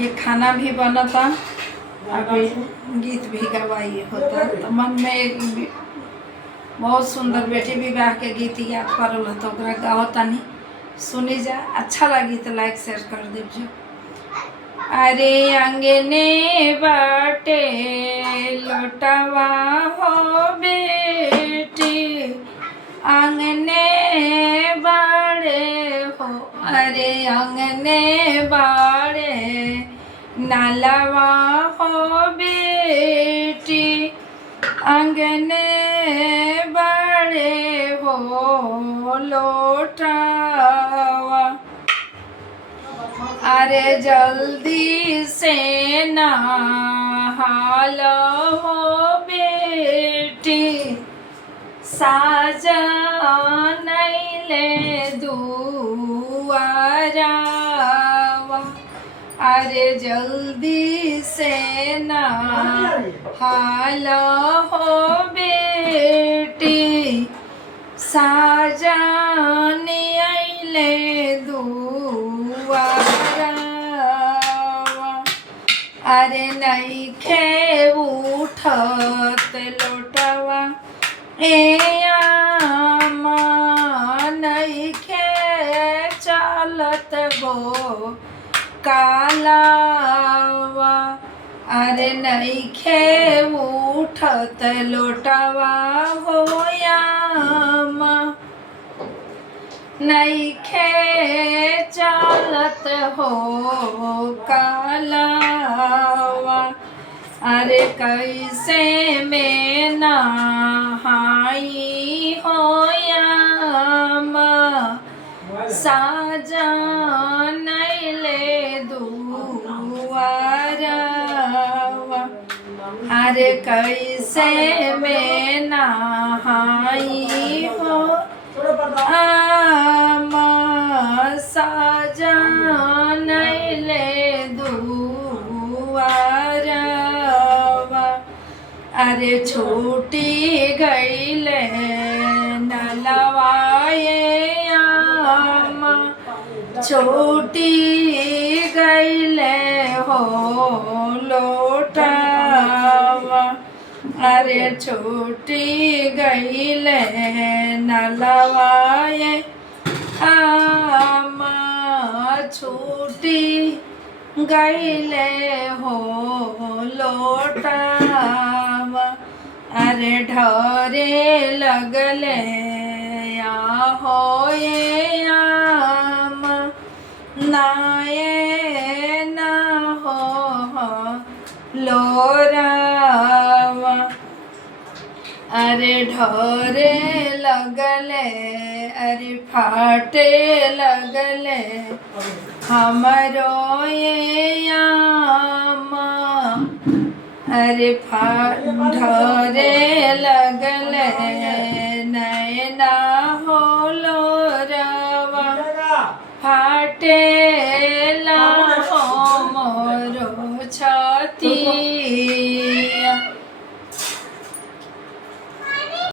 ये खाना भी बनता, अभी गीत भी गवाई होता। तो मन में एक बहुत सुंदर बेटी विवाह के गीत याद पड़ल तो गावतानी, सुनी जा। अच्छा लगी तो लाइक शेयर कर दीजिए। अरे अंगने बाटे लोटवा हो बेटी, अंगने बाड़े हो, अरे अंगने बाड़े नालवा हो बेटी, अंगने बाड़े हो लोटावा। अरे जल्दी से नहाल हो बेटी, साजा नैले दुआरावा। अरे जल्दी से नहाल हो बेटी, साजा नैले दुआरावा। अरे नइखे उठत लोटवा ए आमा, नइखे चलत गो कालावा। अरे नइखे उठत लोटवा हो आमा, नइखे चलत हो कालावा। अरे कैसे में नहाई हो आमा, साजा नैले दुआरावा। अरे कैसे में नहाई हो आमा, साजा नैले दुआरावा। अरे छूटी गईले नलवाए आमा, छूटी गईले हो लोटावा। अरे छूटी गईले नलवाए आमा, छूटी गईले हो लोटावा। अरे ढरे लगले या हो ये आमा, नाये ना हो लोरावा। अरे ढरे लगले, अरे फाटे लगले हमरो ये आमा। अरे ढरे लगले नैना हो लोरावा, फाटे